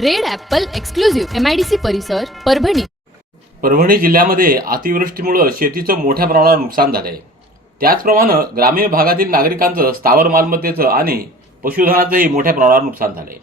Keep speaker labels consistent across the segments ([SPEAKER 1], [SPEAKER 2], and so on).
[SPEAKER 1] Red apple exclusive MIDC परिसर परभणी.
[SPEAKER 2] परभणी जिल्ह्यामध्ये अतिवृष्टीमुळे शेतीचं मोठ्या प्रमाणावर नुकसान झालंय. त्याचप्रमाणे ग्रामीण भागातील नागरिकांचं स्थावर मालमत्तेचं आणि पशुधनाचंही मोठ्या प्रमाणावर नुकसान झालंय.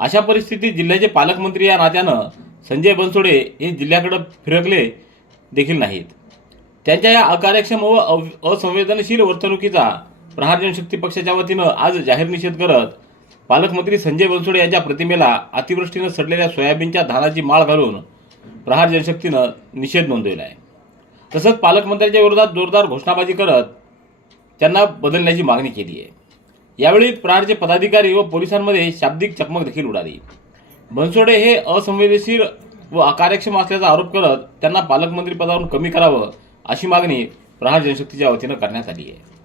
[SPEAKER 2] अशा परिस्थितीत जिल्ह्याचे पालकमंत्री या नात्यानं संजय बनसोडे हे जिल्ह्याकडे फिरकले देखील नाहीत. त्यांच्या या अकार्यक्षम व असंवेदनशील वर्तणुकीचा प्रहार जनशक्ती पक्षाच्या वतीनं आज जाहीर निषेध करत पालकमंत्री संजय बनसोडे यांच्या प्रतिमेला अतिवृष्टीनं सडलेल्या सोयाबीनच्या धानाची माळ घालून प्रहार जनशक्तीनं निषेध नोंदवला आहे. तसंच पालकमंत्र्यांच्या विरोधात जोरदार घोषणाबाजी करत त्यांना बदलण्याची मागणी केली आहे. यावेळी प्रहारचे पदाधिकारी व पोलिसांमध्ये शाब्दिक चकमक देखील उडाली. बनसोडे हे असंवेदनशील व अकार्यक्षम असल्याचा आरोप करत त्यांना पालकमंत्री पदावरून कमी करावं अशी मागणी प्रहार जनशक्तीच्या वतीनं करण्यात आली आहे.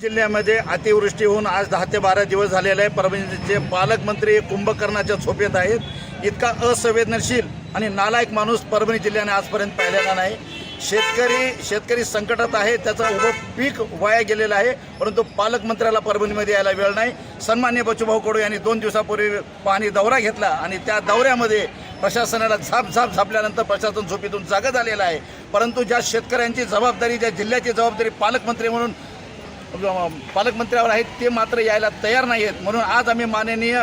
[SPEAKER 3] जिल्ह्यामध्ये अतिवृष्टी होऊन आज दहा ते बारा दिवस झालेले आहे. परभणीचे पालकमंत्री कुंभकर्णाच्या झोपेत आहेत. इतका असंवेदनशील आणि नालायक माणूस परभणी जिल्ह्याने आजपर्यंत पाहिलेला नाही. शेतकरी शेतकरी संकटात आहे. त्याचं उभं पीक वाया गेलेलं आहे. परंतु पालकमंत्र्याला परभणीमध्ये यायला वेळ नाही. सन्मान्य बचूभाऊ कडू यांनी दोन दिवसापूर्वी पाणी दौरा घेतला आणि त्या दौऱ्यामध्ये प्रशासनाला झाप झाप झापल्यानंतर प्रशासन झोपेतून जागा झालेलं आहे. परंतु ज्या शेतकऱ्यांची जबाबदारी ज्या जिल्ह्याची जबाबदारी पालकमंत्री म्हणून पालकमंत्र्यावर आहेत ते मात्र यायला तयार नाही आहेत म्हणून आज आम्ही माननीय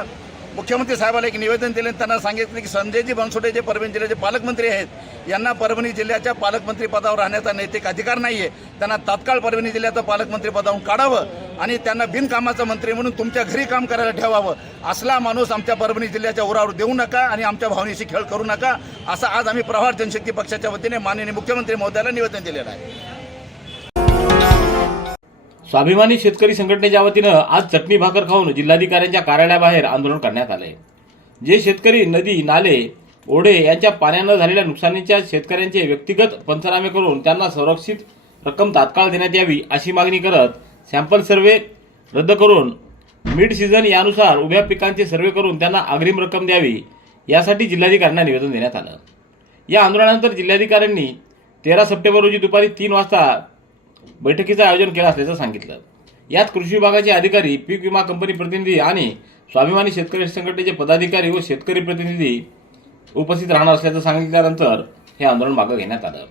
[SPEAKER 3] मुख्यमंत्री साहेबाला एक निवेदन दिले त्यांना सांगितले की संजयजी बनसोडे जे परभणी जिल्ह्याचे पालकमंत्री आहेत यांना परभणी जिल्ह्याच्या पालकमंत्री पदावर राहण्याचा नैतिक अधिकार नाही आहे त्यांना तात्काळ परभणी जिल्ह्याचं पालकमंत्री पदावरून काढावं आणि त्यांना बिनकामाचं मंत्री म्हणून तुमच्या घरी काम करायला ठेवावं. असला माणूस आमच्या परभणी जिल्ह्याच्या उरावर देऊ नका आणि आमच्या भावनेशी खेळ करू नका असं आज आम्ही प्रवार जनशक्ती पक्षाच्या वतीने माननीय मुख्यमंत्री महोदयाला निवेदन दिलेलं आहे.
[SPEAKER 2] स्वाभिमानी शेतकरी संघटनेच्या वतीनं आज चटणी भाकर खाऊन जिल्हाधिकाऱ्यांच्या कार्यालयाबाहेर आंदोलन करण्यात आलंय. जे शेतकरी नदी नाले ओढे यांच्या पाण्यानं झालेल्या नुकसानीच्या शेतकऱ्यांचे व्यक्तिगत पंचनामे करून त्यांना संरक्षित रक्कम तात्काळ देण्यात यावी अशी मागणी करत सॅम्पल सर्वे रद्द करून मिड सीझन यानुसार उभ्या पिकांचे सर्वे करून त्यांना अग्रिम रक्कम द्यावी यासाठी जिल्हाधिकाऱ्यांना निवेदन देण्यात आलं. या आंदोलनानंतर जिल्हाधिकाऱ्यांनी तेरा सप्टेंबर रोजी दुपारी तीन वाजता बैठकीचं आयोजन केलं असल्याचं सांगितलं. यात कृषी विभागाचे अधिकारी पीक विमा कंपनी प्रतिनिधी आणि स्वाभिमानी शेतकरी संघटनेचे पदाधिकारी व शेतकरी प्रतिनिधी उपस्थित राहणार असल्याचं सांगितल्यानंतर हे आंदोलन मागं घेण्यात आलं.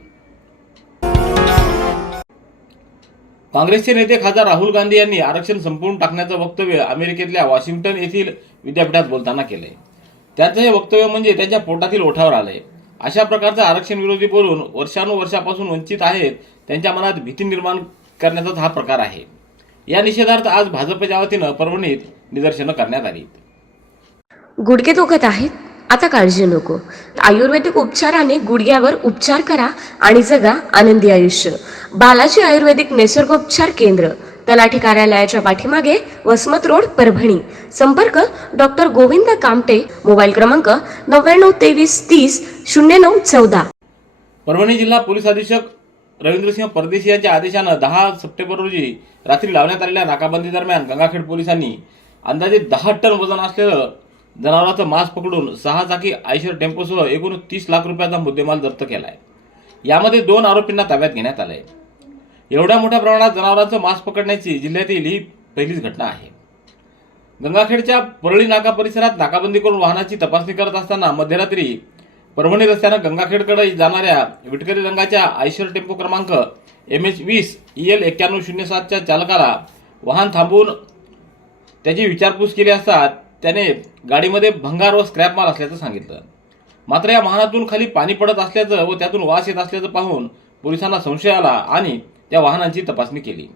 [SPEAKER 2] काँग्रेसचे नेते खासदार राहुल गांधी यांनी आरक्षण संपवून टाकण्याचं वक्तव्य अमेरिकेतल्या वॉशिंग्टन येथील विद्यापीठात बोलताना केलंय. त्यांचं हे वक्तव्य म्हणजे त्यांच्या पोटातील ओठावर आलंय. अशा प्रकारचं आरक्षण विरोधी बोलून वर्षानुवर्षापासून वंचित आहेत त्यांच्या मनात भीती निर्माण करण्याचाच हा प्रकार आहे. या निषेधार्थ आज भाजपच्या वतीनं परभणीत निदर्शनं करण्यात आली
[SPEAKER 4] गुडघे दुखत आहेत? आता काळजी नको. आयुर्वेदिक उपचाराने गुडघ्यावर उपचार करा आणि जगा आनंदी आयुष्य. बालाजी आयुर्वेदिक निसर्गोपचार केंद्र तलाठी कार्यालयाच्या पाठीमागे वसमत रोड परभणी. संपर्क डॉक्टर गोविंद कामटे मोबाईल क्रमांक नव्याण्णव तेवीस तीस शून्य नऊ चौदा.
[SPEAKER 2] परभणी जिल्हा पोलीस अधीक्षक रवींद्रसिंह परदेशी यांच्या आदेशानं दहा सप्टेंबर रोजी रात्री लावण्यात आलेल्या नाकाबंदी दरम्यान गंगाखेड पोलिसांनी अंदाजे दहा टन वजन असलेलं जनावरांचं मांस पकडून सहा चाकी आयशर टेम्पोसह एकूण तीस लाख रुपयाचा मुद्देमाल जप्त केला आहे यामध्ये दोन आरोपींना ताब्यात घेण्यात आलं आहे एवढ्या मोठ्या प्रमाणात जनावरांचं मांस पकडण्याची जिल्ह्यातील ही पहिलीच घटना आहे. गंगाखेडच्या परळी नाका परिसरात नाकाबंदी करून वाहनाची तपासणी करत असताना मध्यरात्री परभणी रस्त्यानं गंगाखेडकडे जाणाऱ्या विटकरी रंगाच्या आयशर टेम्पो क्रमांक एम एच वीस ई एल एक्क्याण्णव शून्य सातच्या चालकाला वाहन थांबवून त्याची विचारपूस केली असता त्याने गाडीमध्ये भंगार व स्क्रॅप माल असल्याचं सांगितलं. मात्र या वाहनातून खाली पाणी पडत असल्याचं व त्यातून वास येत असल्याचं पाहून पोलिसांना संशय आला आणि त्या वाहनांची तपासणी केली.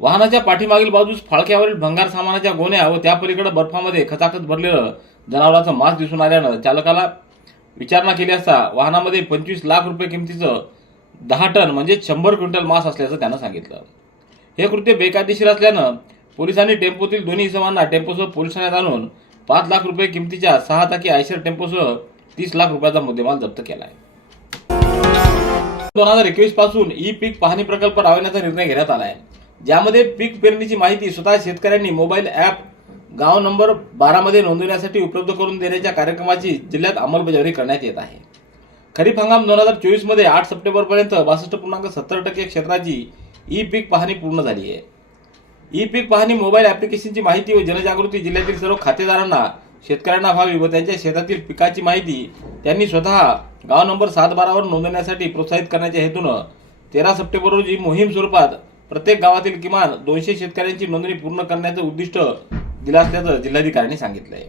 [SPEAKER 2] वाहनाच्या पाठीमागील बाजूस फाळक्यावरील भंगार सामानाच्या गोण्या व त्या पलीकडे बर्फामध्ये खचाखच भरलेलं जनावरांचं मांस दिसून आल्यानं चालकाला विचारणा केली असता वाहनामध्ये पंचवीस लाख रुपये किमतीचं दहा टन म्हणजे शंभर क्विंटल मांस असल्याचं त्यानं सांगितलं. हे कृत्य बेकायदेशीर असल्यानं पोलिसांनी टेम्पोतील दोन्ही इसमांना टेम्पोसह पोलीस ठाण्यात आणून पाच लाख रुपये किमतीच्या सहा चाकी आयशर टेम्पोसह तीस लाख रुपयाचा मुद्देमाल जप्त केला आहे दोन हजार एकवीसपासून ई पीक पाहणी प्रकल्प राबवण्याचा निर्णय घेण्यात आला आहे ज्यामध्ये पीक पेरणीची माहिती स्वतः शेतकऱ्यांनी मोबाईल ॲप गाव नंबर बारामध्ये नोंदवण्यासाठी उपलब्ध करून देण्याच्या कार्यक्रमाची जिल्ह्यात अंमलबजावणी करण्यात येत आहे. खरीप हंगाम दोन हजार चोवीसमध्ये आठ सप्टेंबरपर्यंत बासष्ट पूर्णांक सत्तर टक्के क्षेत्राची ई पीक पाहणी पूर्ण झाली आहे. ई पीक पाहणी मोबाईल ॲप्लिकेशनची माहिती व जनजागृती जिल्ह्यातील सर्व खातेदारांना शेतकऱ्यांना व्हावी व त्यांच्या शेतातील पिकाची माहिती त्यांनी स्वतः गाव नंबर सात बारावर नोंदवण्यासाठी प्रोत्साहित करण्याच्या हेतूनं तेरा सप्टेंबर रोजी मोहीम स्वरूपात प्रत्येक गावातील किमान दोनशे शेतकऱ्यांची नोंदणी पूर्ण करण्याचं उद्दिष्ट दिला असल्याचं जिल्हाधिकाऱ्यांनी सांगितलंय.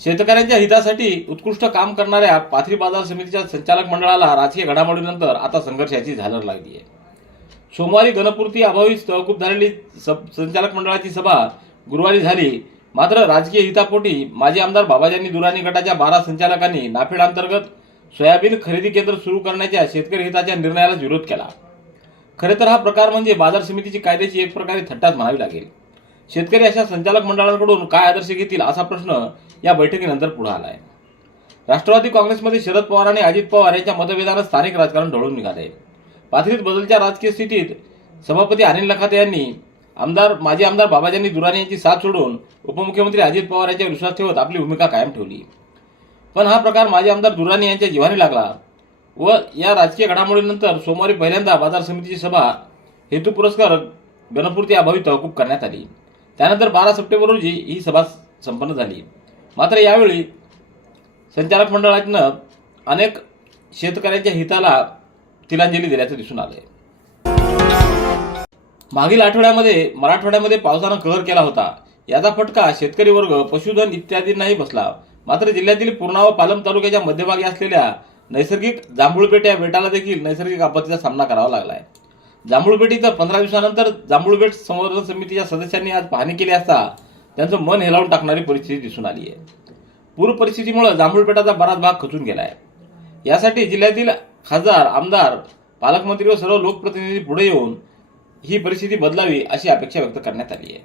[SPEAKER 2] शेतकऱ्यांच्या हितासाठी उत्कृष्ट काम करणाऱ्या पाथरी बाजार समितीच्या संचालक मंडळाला राजकीय घडामोडीनंतर आता संघर्षाची झालर लागली आहे सोमवारी गणपूर्ती अभावीच तहकूब झालेली सब संचालक मंडळाची सभा गुरुवारी झाली. मात्र राजकीय हितापोटी माजी आमदार बाबाजानी दुराणी गटाच्या बारा संचालकांनी नाफेड अंतर्गत सोयाबीन खरेदी केंद्र सुरू करण्याच्या शेतकरी हिताच्या निर्णयाला विरोध केला. खरे तर हा प्रकार म्हणजे बाजार समितीची कायद्याची एक प्रकारे थट्टाच म्हणावी लागेल. शेतकरी अशा संचालक मंडळांकडून काय आदर्श घेतील असा प्रश्न या बैठकीनंतर पुढे आला आहे राष्ट्रवादी काँग्रेसमध्ये शरद पवार आणि अजित पवार यांच्या मतभेदानं स्थानिक राजकारण ढळून निघाले पाथरीत बदलच्या राजकीय स्थितीत सभापती अनिल लखाते यांनी आमदार माजी आमदार बाबाजानी दुराणे यांची साथ सोडून उपमुख्यमंत्री अजित पवार यांच्या विश्वास ठेवत आपली भूमिका कायम ठेवली. पण हा प्रकार माजी आमदार दुराणे यांच्या जीवाने लागला. व या राजकीय घडामोडीनंतर सोमवारी पहिल्यांदा बाजार समितीची सभा हेतू पुरस्कार गणपूर्ती अभावी तहकूब करण्यात आली. त्यानंतर बारा सप्टेंबर रोजी ही सभा संपन्न झाली. मात्र यावेळी संचालक मंडळानं अनेक शेतकऱ्यांच्या हिताला तिलांजली दिल्याचं दिसून आलंय. मागील आठवड्यामध्ये मराठवाड्यामध्ये पावसानं कहर केला होता. याचा फटका शेतकरी वर्ग पशुधन इत्यादींनाही बसला. मात्र जिल्ह्यातील पूर्णा व पालम तालुक्याच्या मध्यभागी असलेल्या नैसर्गिक जांभूळपेठ या बेटाला देखील नैसर्गिक आपत्तीचा सामना करावा लागला आहे जांभूळपेठीचं पंधरा दिवसानंतर जांभूळपेट संवर्धन समितीच्या सदस्यांनी आज पाहणी केली असता त्यांचं मन हेलावून टाकणारी परिस्थिती दिसून आली आहे. पूर परिस्थितीमुळे जांभूळपेठाचा बराच भाग खचून गेला आहे यासाठी जिल्ह्यातील खासदार आमदार पालकमंत्री व सर्व लोकप्रतिनिधी पुढे येऊन ही परिस्थिती बदलावी अशी अपेक्षा व्यक्त करण्यात आली आहे.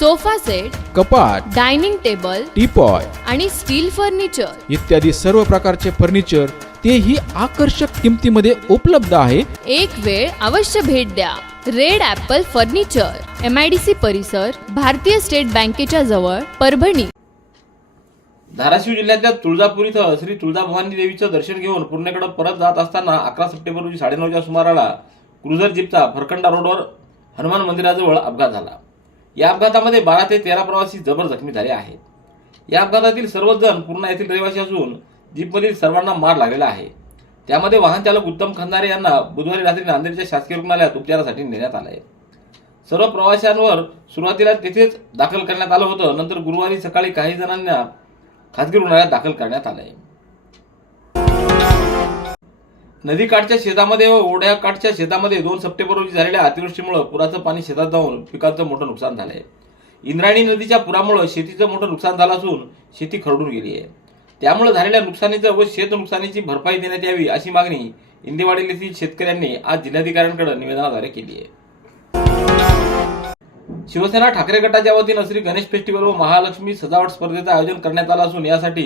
[SPEAKER 1] sofa set
[SPEAKER 5] कपाट
[SPEAKER 1] डायनिंग टेबल
[SPEAKER 5] टीपॉय
[SPEAKER 1] आणि स्टील फर्निचर.
[SPEAKER 5] इत्यादी सर्व प्रकारचे फर्निचर तेही आकर्षक किमतीमध्ये उपलब्ध आहे.
[SPEAKER 1] एक वेळ अवश्य भेट द्या. Red apple furniture M I D C परिसर भारतीय स्टेट बँकेच्या जवळ परभणी.
[SPEAKER 2] धाराशिव जिल्ह्यातल्या तुळजापूर इथं श्री तुळजाभवानी देवीचं दर्शन घेऊन पूर्णेकडे परत जात असताना अकरा सप्टेंबर रोजी साडेनऊच्या सुमाराला क्रुझर जीपचा फरकंडा रोडवर हनुमान मंदिराजवळ अपघात झाला. या अपघातामध्ये बारा ते तेरा प्रवासी जबर जखमी झाले आहेत. या अपघातातील सर्वच जण पूर्णा येथील रहिवासी असून जीपमधील सर्वांना मार लागलेला आहे. त्यामध्ये वाहन चालक उत्तम खंदारे यांना बुधवारी रात्री नांदेडच्या शासकीय रुग्णालयात उपचारासाठी नेण्यात आलं आहे सर्व प्रवाशांवर सुरुवातीला तेथेच दाखल करण्यात आलं होतं. नंतर गुरुवारी सकाळी काही जणांना खाजगी रुग्णालयात दाखल करण्यात आलं आहे नदीकाठच्या शेतामध्ये व ओढ्याकाठच्या शेतामध्ये दोन सप्टेंबर रोजी झालेल्या अतिवृष्टीमुळे पुराचं पाणी शेतात जाऊन पिकांचं मोठं नुकसान झालंय. इंद्रायणी नदीच्या पुरामुळे शेतीचं मोठं नुकसान झालं असून शेती खरडून गेली आहे. त्यामुळे झालेल्या नुकसानीचं व शेत नुकसानीची भरपाई देण्यात यावी अशी मागणी इंदेवाडी येथील शेतकऱ्यांनी आज जिल्हाधिकाऱ्यांकडे निवेदनाद्वारे केली आहे. शिवसेना ठाकरे गटाच्या वतीनं श्री गणेश फेस्टिवल व महालक्ष्मी सजावट स्पर्धेचं आयोजन करण्यात आलं असून यासाठी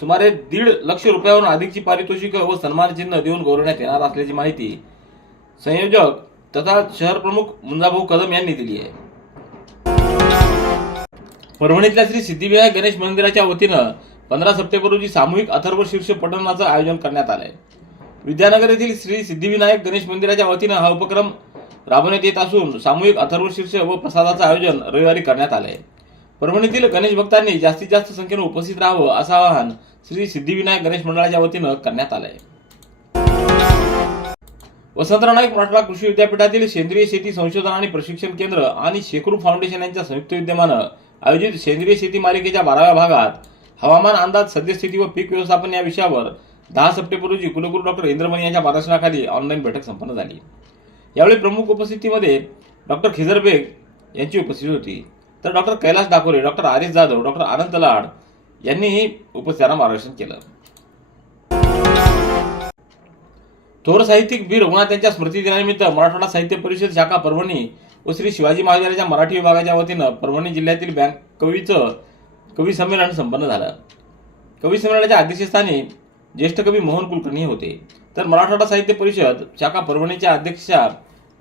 [SPEAKER 2] सुमारे दीड लक्ष रुपयाहून अधिकची पारितोषिक व सन्मान चिन्ह देऊन गौरवण्यात येणार असल्याची माहिती संयोजक तथा शहर प्रमुख मुंजाभाऊ कदम यांनी दिली आहे. परभणीतल्या श्री सिद्धिविनायक गणेश मंदिराच्या वतीनं पंधरा सप्टेंबर रोजी सामूहिक अथर्व शीर्ष पठणाचं आयोजन करण्यात आलंय. विद्यानगर येथील श्री सिद्धिविनायक गणेश मंदिराच्या वतीनं हा उपक्रम राबवण्यात येत असून सामूहिक अथर्व शीर्ष व प्रसादाचं आयोजन रविवारी करण्यात आलंय. परभणीतील गणेश भक्तांनी जास्तीत जास्त संख्येनं उपस्थित राहावं असं आवाहन श्री सिद्धिविनायक गणेश मंडळाच्या वतीनं करण्यात आलंय. वसंतराव नाईक मराठवाडा कृषी विद्यापीठातील सेंद्रिय शेती संशोधन आणि प्रशिक्षण केंद्र आणि शेकरू फाउंडेशन यांच्या संयुक्त विद्यमानं आयोजित सेंद्रिय शेती मालिकेच्या बाराव्या भागात हवामान अंदाज सद्यस्थिती व पीक व्यवस्थापन या विषयावर दहा सप्टेंबर रोजी कुलगुरू डॉक्टर इंद्रमणी यांच्या मार्गदर्शनाखाली ऑनलाईन बैठक संपन्न झाली. यावेळी प्रमुख उपस्थितीमध्ये डॉक्टर खिजर बेग यांची उपस्थिती होती. तर doctor Kailas Dakore doctor Aris Jadhav doctor Anand Lad यांनीही उपस्थितांना मार्गदर्शन केलं. थोर साहित्यिक बी रघुनाथ यांच्या स्मृतिदिनानिमित्त मराठवाडा साहित्य परिषद शाखा परभणी व श्री शिवाजी महाविद्यालयाच्या मराठी विभागाच्या वतीनं परभणी जिल्ह्यातील बँक कवीचं कवी संमेलन संपन्न झालं. कवी संमेलनाच्या अध्यक्षस्थानी ज्येष्ठ कवी मोहन कुलकर्णी होते. तर मराठवाडा साहित्य परिषद शाखा परभणीच्या अध्यक्षा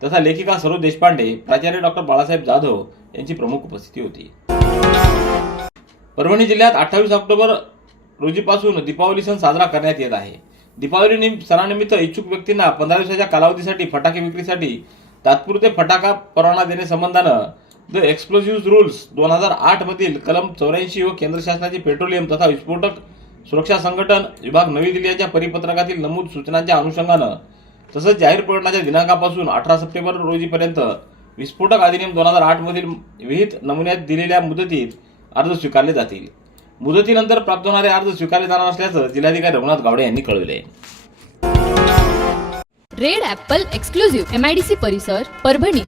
[SPEAKER 2] तथा लेखिका सरोज देशपांडे प्राचार्य डॉक्टर बाळासाहेब जाधव यांची प्रमुख उपस्थिती होती. परभणी जिल्ह्यात अठ्ठावीस ऑक्टोबर रोजीपासून दीपावली सण साजरा करण्यात येत आहे. दीपावली सणानिमित्त इच्छुक व्यक्तींना पंधरा दिवसाच्या कालावधीसाठी फटाके विक्रीसाठी तात्पुरते फटाका परवाना देण्यासंबंधानं द एक्सप्लोजिव्ह रूल्स दोन हजार आठ मधील कलम चौऱ्याऐंशी व केंद्र शासनाची पेट्रोलियम तथा विस्फोटक सुरक्षा संघटन विभाग नवी दिल्ली यांच्या परिपत्रकातील नमूद सूचनांच्या अनुषंगानं तसंच जाहीर प्रकटनाच्या दिनांकापासून अठरा सप्टेंबर रोजीपर्यंत विस्फोटक अधिनियम दोन हजार आठ मधील विहित नमुन्यात दिलेल्या मुदतीत अर्ज स्वीकारले जातील. मुदतीनंतर प्राप्त होणारे अर्ज स्वीकारले जाणार असल्याचं जिल्हाधिकारी रघुनाथ गावडे यांनी कळविले.
[SPEAKER 1] Red apple exclusive M I D C परिसर परभणी.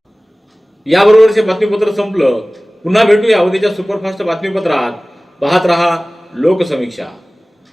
[SPEAKER 2] याबरोबरचे बातमीपत्र संपलं पुन्हा भेटूया उद्याच्या सुपरफास्ट बातमीपत्रात. पाहत रहा लोकसमीक्षा.